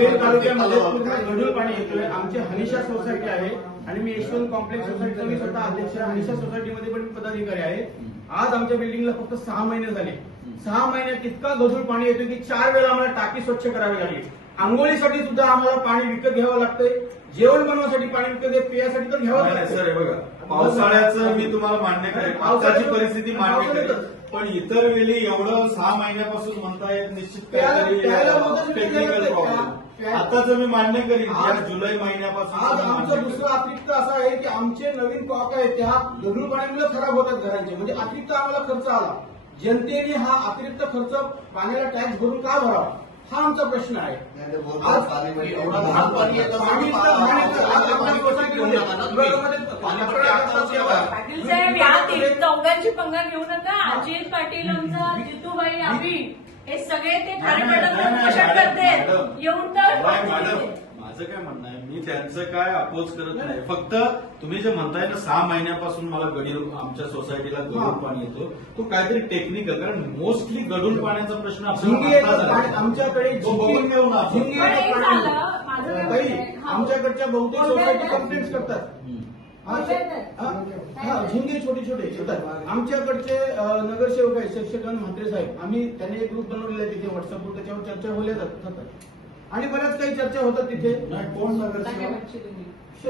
पेठ तालुक्यामध्ये पूर्ण गढूळ पाणी येतोय. आमची हनिशा सोसायटी आहे आणि मी यशवंत कॉम्प्लेक्स सोसायटीचा मी स्वतः अध्यक्ष आहे. हनिशा सोसायटीमध्ये पण पदाधिकारी आहे. आज आमच्या बिल्डिंगला फक्त 6 महिने झाले. 6 महिन्यात इतका गढूळ पाणी येतो की 4 वेळा आम्हाला टाकी स्वच्छ करावी लागली. आंघोळीसाठी सुद्धा आम्हाला पाणी विकत घ्यावं लागतंय. जेवण बनवण्यासाठी पाणी विकत घ्यावं, पिण्यासाठी तर घ्यावं लागतं. सर हे बघा, पावसाळ्याचं मी तुम्हाला मान्य करेन, पावसाची परिस्थिती मान्य करेन, पण इतर वेळी एवढं 6 महिन्यापासून म्हणतायत निश्चित काहीतरी टेक्निकल प्रॉब्लेम. आताच मी मान्य करीन या जुलै महिन्यापासून. आज आमचं दुसरं अतिरिक्त असं आहे की आमचे नवीन कॉक आहेत त्या गढूळ पाण्यामुळे खराब होतात घरांचे. म्हणजे अतिरिक्त आम्हाला खर्च आला. जनतेने हा अतिरिक्त खर्च पाण्याला टॅक्स भरून का भरावा हा आमचा प्रश्न आहे. पाटील साहेब या चौघांची पंगा घेऊ नका. अजित पाटील आमचा, जितूबाई आम्ही हे सगळे ते ठाणे उपोषण करते येऊन तर. मॅडम माझं काय म्हणणं आहे, मी त्यांचं काय अपोज करत नाही. फक्त तुम्ही जे म्हणताय ना 6 महिन्यापासून मला गढूळ आमच्या सोसायटीला गढूळ पाणी येतो, तो काहीतरी टेक्निकल, कारण मोस्टली गढूळ पाण्याचा प्रश्न आमच्याकडे आमच्याकडच्या बहुतेक सोसायटी कंप्लेंट्स करतात. झिंगे छोटे छोटे येतात. आमच्याकडचे नगरसेवक आहेत शशिकांत म्हात्रे साहेब, आम्ही त्यांनी एक ग्रुप बनवलेला आहे तिथे व्हॉट्सअपवर, त्याच्यावर चर्चा होल्या जातात आणि बऱ्याच काही चर्चा होतात तिथे. कोण नगरसेवक?